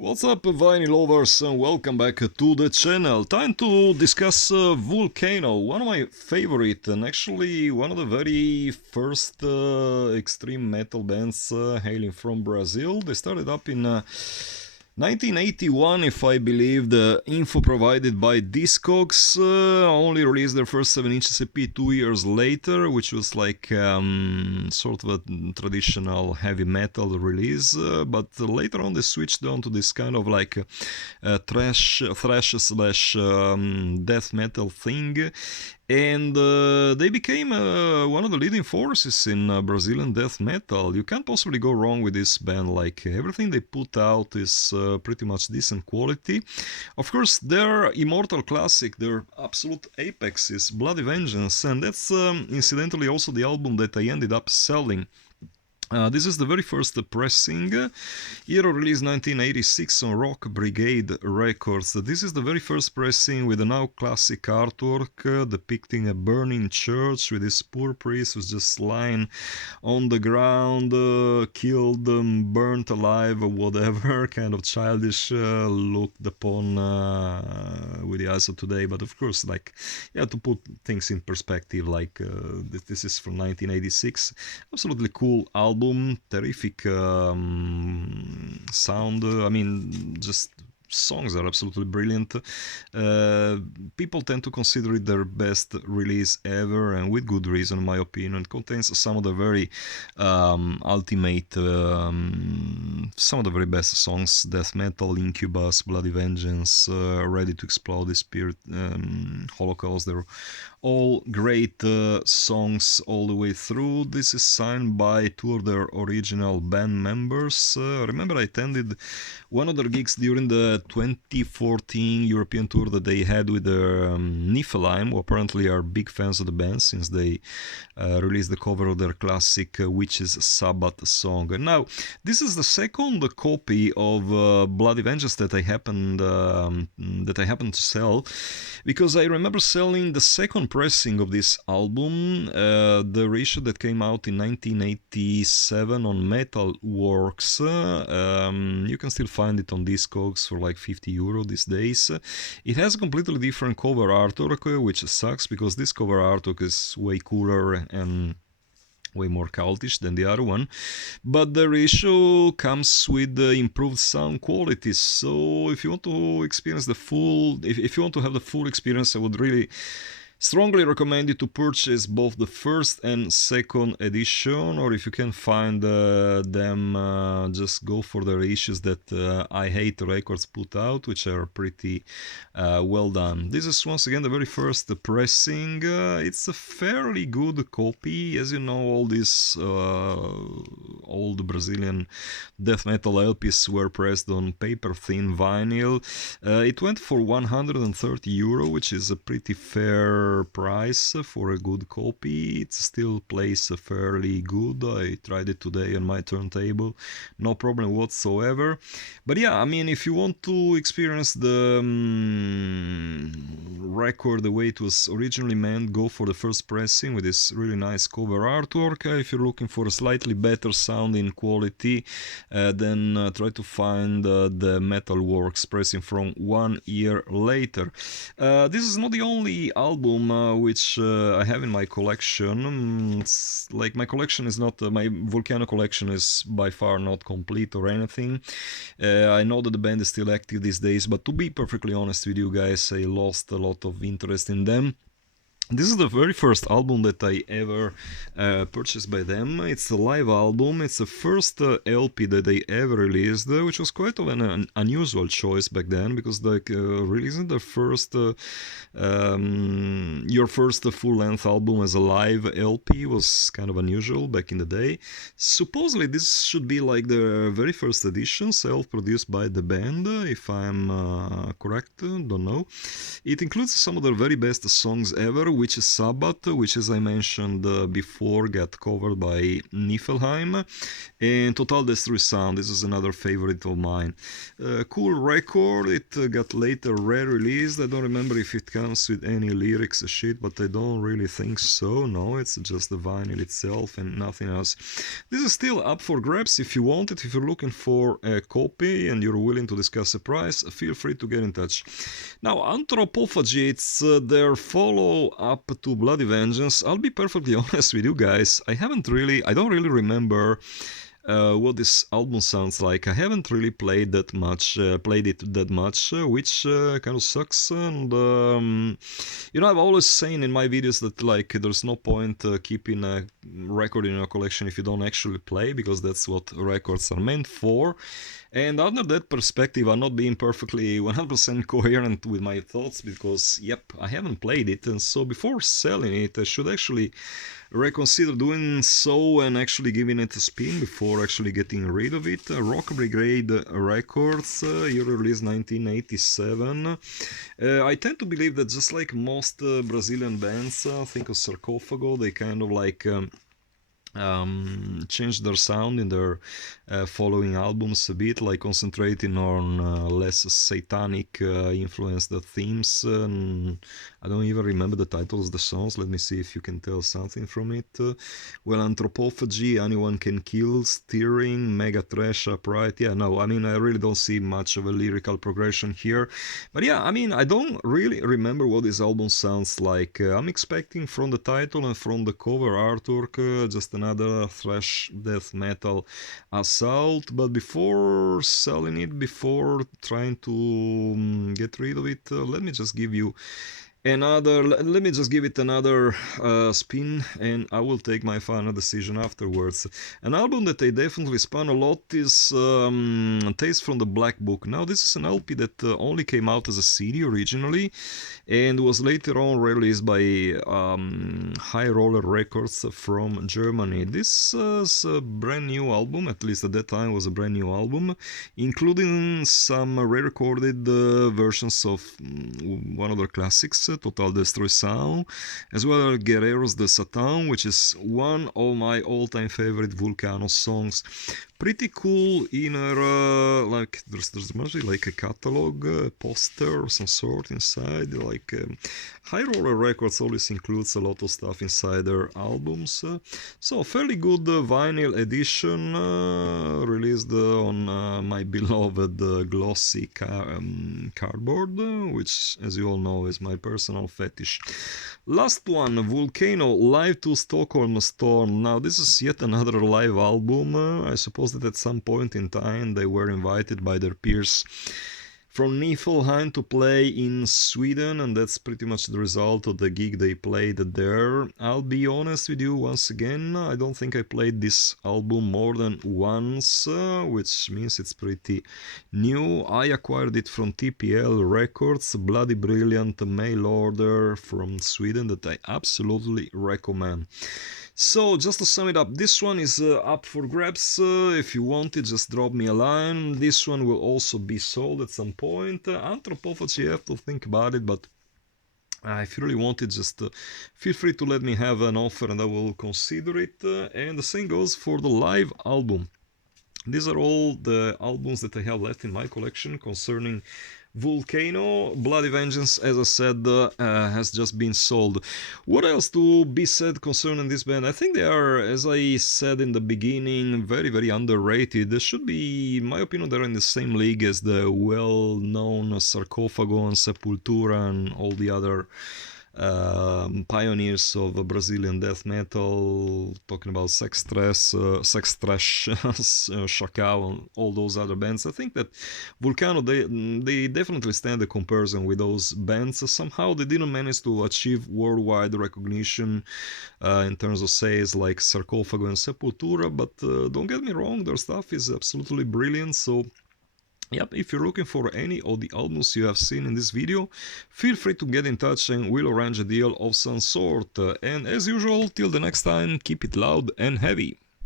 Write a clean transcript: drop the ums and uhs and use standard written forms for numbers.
What's up, vinyl lovers, and welcome back to the channel. Time to discuss VULCANO, one of my favorite and actually one of the very first extreme metal bands hailing from Brazil. They started up in 1981, if I believe the info provided by Discogs. Only released their first 7-inch EP 2 years later, which was like sort of a traditional heavy metal release. But later on they switched on to this kind of like thrash slash death metal thing. And they became one of the leading forces in Brazilian death metal. You can't possibly go wrong with this band. Like everything they put out is pretty much decent quality. Of course, their immortal classic, their absolute apex is Bloody Vengeance, and that's incidentally also the album that I ended up selling. This is the very first pressing, year of release 1986 on Rock Brigade Records. This is the very first pressing with a now classic artwork depicting a burning church with this poor priest who's just lying on the ground, killed, burnt alive, or whatever, kind of childish looked upon with the eyes of today. But of course, like, yeah, to put things in perspective, like this is from 1986, absolutely cool album. Terrific sound. I mean, just songs are absolutely brilliant. People tend to consider it their best release ever, and with good reason, in my opinion. It contains some of the very ultimate, some of the very best songs: death metal, Incubus, Bloody Vengeance, Ready to Explode the Spirit, Holocaust. They're all great songs all the way through. This is signed by two of their original band members. Remember, I attended one of their gigs during the 2014 European tour that they had with the Niflheim, who apparently are big fans of the band since they released the cover of their classic Witches Sabbath song. And now, this is the second copy of Bloody Vengeance that I happened to sell, because I remember selling the second pressing of this album, the reissue that came out in 1987 on Metal Works. You can still find it on Discogs for like €50 these days. It has a completely different cover artwork, which sucks because this cover artwork is way cooler and way more cultish than the other one, but the reissue comes with improved sound quality. So if you want to experience the full, if you want to have the full experience, I would really strongly recommend you to purchase both the first and second edition, or if you can find them, just go for the reissues that I Hate Records put out, which are pretty well done. This is once again the very first pressing. It's a fairly good copy. As you know, all these old Brazilian death metal LPs were pressed on paper-thin vinyl. It went for €130, which is a pretty fair price for a good copy. It still plays fairly good. I tried it today on my turntable, no problem whatsoever. But yeah, I mean, if you want to experience the record the way it was originally meant, go for the first pressing with this really nice cover artwork. If you're looking for a slightly better sounding quality, then try to find the Metalworks pressing from 1 year later. This is not the only album which I have in my collection. It's like my collection is not, my VULCANO collection is by far not complete or anything. I know that the band is still active these days, but to be perfectly honest with you guys, I lost a lot of interest in them. This is the very first album that I ever purchased by them. It's a live album. It's the first LP that they ever released, which was quite of an unusual choice back then, because like releasing the first, your first full-length album as a live LP was kind of unusual back in the day. Supposedly this should be like the very first edition, self-produced by the band, if I'm correct, don't know. It includes some of their very best songs ever, which is Sabbath, which, as I mentioned before, got covered by Niflheim, and Total Destroy Sound. This is another favorite of mine. Cool record. It got later re-released. I don't remember if it comes with any lyrics or shit, but I don't really think so. No, it's just the vinyl itself and nothing else. This is still up for grabs if you want it. If you're looking for a copy and you're willing to discuss a price, feel free to get in touch. Now, Anthropophagy, it's their follow-up to Bloody Vengeance. I'll be perfectly honest with you guys, I don't really remember what this album sounds like. I haven't really played it that much, which kind of sucks. And I've always saying in my videos that like there's no point keeping a record in your collection if you don't actually play, because that's what records are meant for. And under that perspective, I'm not being perfectly 100% coherent with my thoughts, because, yep, I haven't played it, and so before selling it, I should actually reconsider doing so and actually giving it a spin before actually getting rid of it. Rock Brigade Records, year release 1987. I tend to believe that just like most Brazilian bands, think of Sarcofago, they kind of like changed their sound in their following albums a bit, like concentrating on less satanic influenced themes. I don't even remember the titles of the songs. Let me see if you can tell something from it. Well, Anthropophagy, Anyone Can Kill, Steering, Mega Trash, Upright. Yeah, no, I mean, I really don't see much of a lyrical progression here. But yeah, I mean, I don't really remember what this album sounds like. I'm expecting from the title and from the cover artwork just another thrash death metal assault. But before selling it, before trying to get rid of it, let me just give it another spin, and I will take my final decision afterwards. An album that I definitely spun a lot is Tales from the Black Book. Now, this is an LP that only came out as a CD originally and was later on released by High Roller Records from Germany. This is a brand new album, at least at that time was a brand new album, including some re-recorded versions of one of their classics, Total Destroy Sound, as well as Guerreros de Satan, which is one of my all-time favorite Vulcano songs. Pretty cool inner, like there's mostly like a catalog, poster of some sort inside. Like High Roller Records always includes a lot of stuff inside their albums. So fairly good vinyl edition, released on my beloved glossy cardboard, which, as you all know, is my personal fetish. Last one, Vulcano, Live to Stockholm Storm. Now, this is yet another live album. I suppose that at some point in time they were invited by their peers from Niflheim to play in Sweden, and that's pretty much the result of the gig they played there. I'll be honest with you once again, I don't think I played this album more than once, which means it's pretty new. I acquired it from TPL Records, bloody brilliant mail order from Sweden that I absolutely recommend. So, just to sum it up, this one is up for grabs. If you want it, just drop me a line. This one will also be sold at some point. Anthropophagy, you have to think about it, but if you really want it, just feel free to let me have an offer and I will consider it. And the same goes for the live album. These are all the albums that I have left in my collection concerning Vulcano. Bloody Vengeance, as I said, has just been sold. What else to be said concerning this band? I think they are, as I said in the beginning, very, very underrated. They should be, in my opinion, they're in the same league as the well-known Sarcofago and Sepultura and all the other pioneers of Brazilian death metal, talking about Sex Trash, Chacal, and all those other bands. I think that Vulcano, they definitely stand a comparison with those bands. Somehow they didn't manage to achieve worldwide recognition in terms of sales like Sarcofago and Sepultura, but don't get me wrong, their stuff is absolutely brilliant. So yep, if you're looking for any of the albums you have seen in this video, feel free to get in touch and we'll arrange a deal of some sort. And as usual, till the next time, keep it loud and heavy.